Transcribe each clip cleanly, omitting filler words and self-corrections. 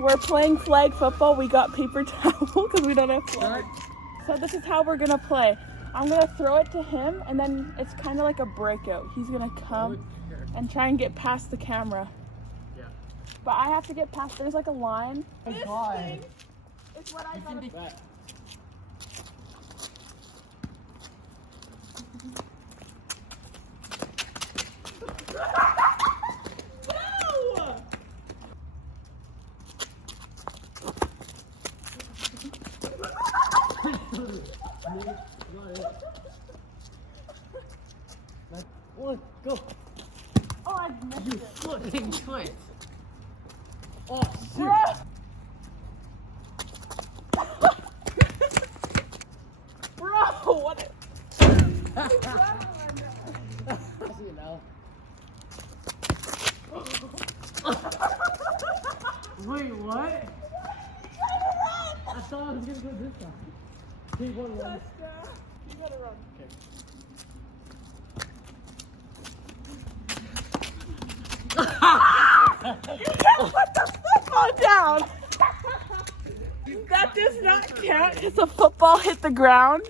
We're playing flag football. We got paper towel because we don't have flag. So this is how we're gonna play. I'm gonna throw it to him, and then it's kind of like a breakout. He's gonna come and try and get past the camera. Yeah. But I have to get past. There's like a line. Oh This God. thing is what I gotta. One, go. Oh, I missed You it. fucking twit. Oh, shoot. Bro. Bro, what? I see it now. Wait, what? I thought I was gonna go this time. Take one run. You gotta run. Okay. You can't put the football down. That does not count because the football hit the ground.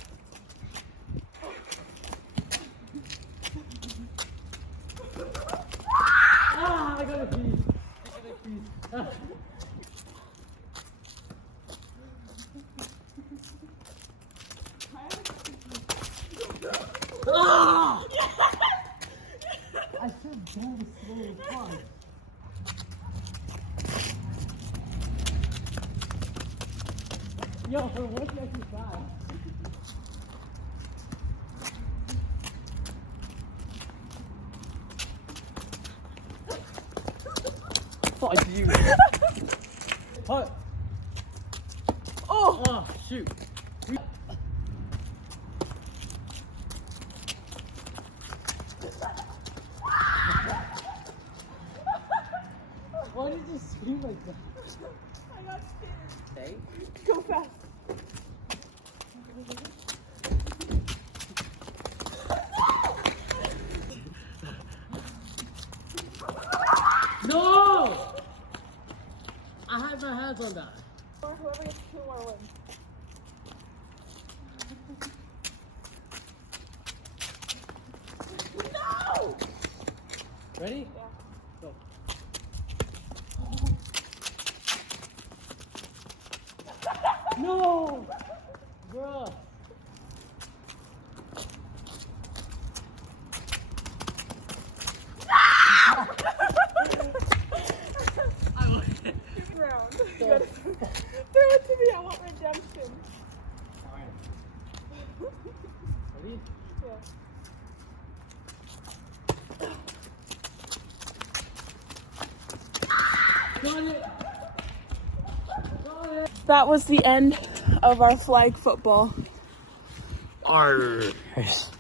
Ah, I got a piece. Ah! I should go the slow part. Yo, what's the exercise? Fuck you. What? Oh, Oh, shoot. Why did you scream like that? I got scared. Hey? Go fast. No! I had my hands on that. Or whoever gets 2 more wins. No! Ready? Yeah. Go. No! Bruh. Round. You gotta throw it to me. I want redemption. Alright. Ready? Yeah. Got it! Got it! That was the end of our flag football. Arr.